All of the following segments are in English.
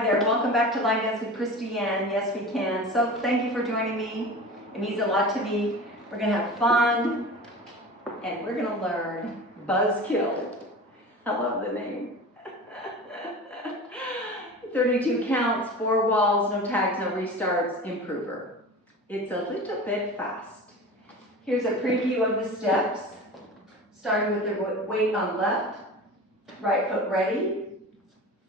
Hi there, welcome back to Line Dance with Christiane. Yes, we can. So thank you for joining me. It means a lot to me. We're gonna have fun and we're gonna learn BUZZKILL. I love the name. 32 counts, 4 walls, no tags, no restarts, improver. It's a little bit fast. Here's a preview of the steps, starting with the weight on left, right foot ready,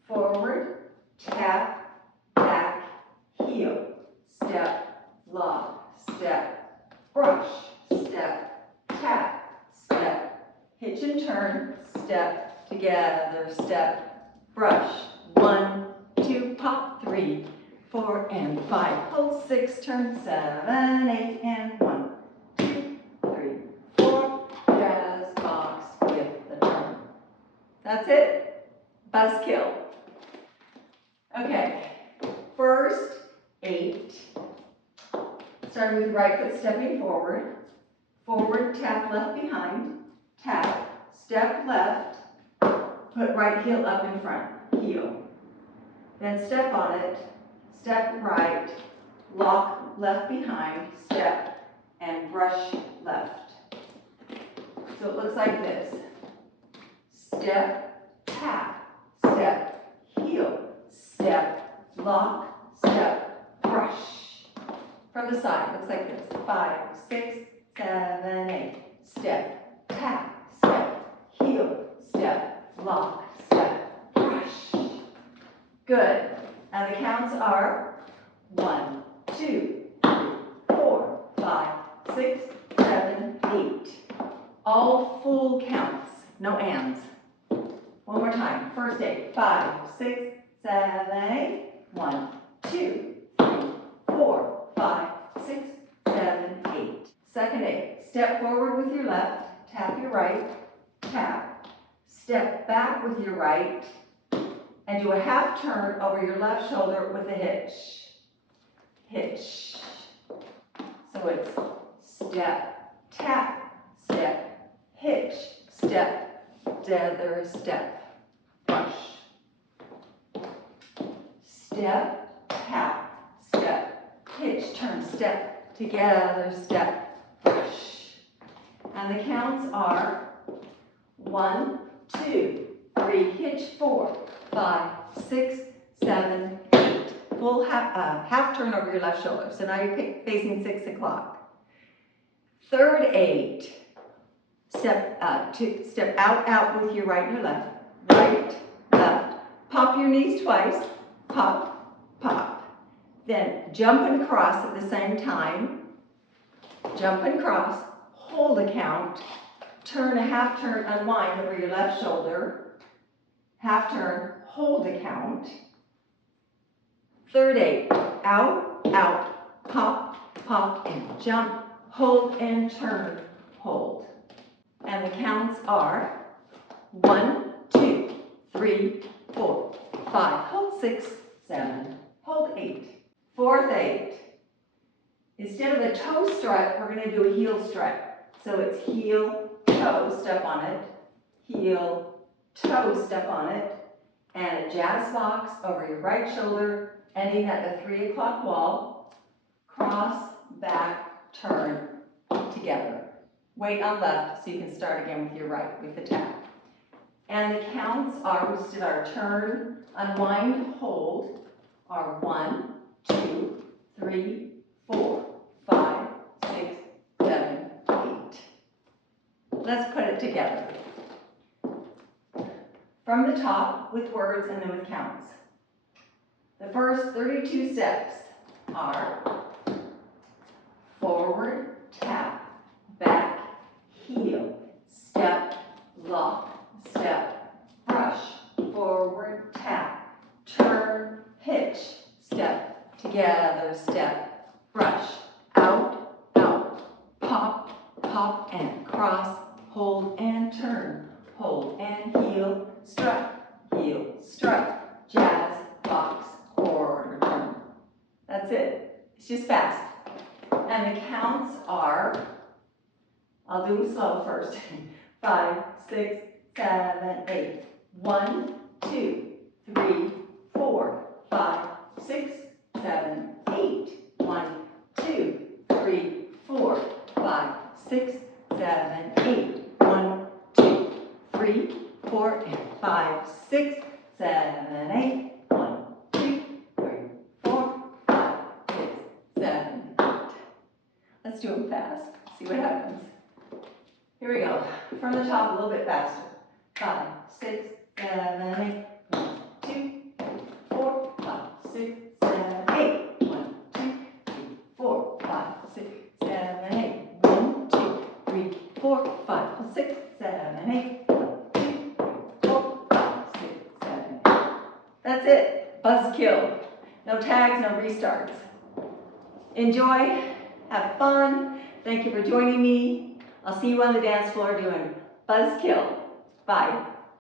forward, tap, back, heel, step, lock, step, brush, step, tap, step, hitch and turn, step, together, step, brush, 1, 2, pop, 3, 4, and 5, hold 6, turn 7, 8, and 1, 2, 3, 4, jazz box with the turn. That's it, BUZZKILL. Okay, first 8, starting with right foot stepping forward, forward, tap left behind, tap, step left, put right heel up in front, heel. Then step on it, step right, lock left behind, step, and brush left. So it looks like this. Step, tap, step, heel, step, lock, step, brush. From the side, looks like this. 5, 6, 7, 8. Step, tap, step, heel, step, lock, step, brush. Good. And the counts are 1, 2, 3, 4, 5, 6, 7, 8. All full counts, no ands. One more time. First 8. 5, 6, 7, 8. 1, 2, 3, 4, 5, 6, 7, 8. Second 8. Step forward with your left, tap your right, tap. Step back with your right, and do a half turn over your left shoulder with a hitch. Hitch. So it's step, tap, step, hitch, step, together, step, brush. Step, tap, step, hitch, turn, step, together, step, brush. And the counts are 1, 2, 3, hitch, 4, 5, 6, 7, 8. Full half turn over your left shoulder. So now you're facing 6 o'clock. Third 8. Step out with your right and your left. Right, left. Pop your knees twice. Pop, pop. Then jump and cross at the same time. Jump and cross. Hold a count. Turn a half turn, unwind over your left shoulder. Half turn, hold a count. Third 8. Out, out, pop, pop, and jump. Hold and turn, hold. And the counts are 1, 2, 3, 4, 5, hold 6, 7, hold 8. Fourth 8. Instead of a toe strut, we're going to do a heel strut. So it's heel, toe, step on it, heel, toe, step on it, and a jazz box over your right shoulder, ending at the 3 o'clock wall, cross, back, turn, together. Weight on left, so you can start again with your right, with the tap. And the counts are, we just did our turn, unwind, hold, are 1, 2, 3, 4, 5, 6, 7, 8. Let's put it together. From the top, with words and then with counts. The first 32 steps are forward, tap, back, heel, step, lock, step, brush, forward, tap, turn, hitch, step, together, step, brush, out, out, pop, pop, and cross, hold and turn, hold and heel, strut, jazz, box, forward, turn. That's it. It's just fast. And the counts are, I'll do them slow first. 5, 6, 7, 8. 1, 2, 3, 4, 5, 7, 8. 1, 2, 3, 4, 5, 6, 7, 8. Let's do them fast. See what happens. Here we go. From the top a little bit faster. 5, 6, 7, 8. 1, 2, 3, 4, 5, 6, 7, 8. 1, 2, 3, 4, 5, 6, 7, 8. 1, 2, 3, 4, 5, 6, 7, 8. 1, 2, 3, 4, 5, 6, 7, 8. That's it. Buzzkill. No tags, no restarts. Enjoy. Have fun. Thank you for joining me. I'll see you on the dance floor doing Buzzkill. Bye.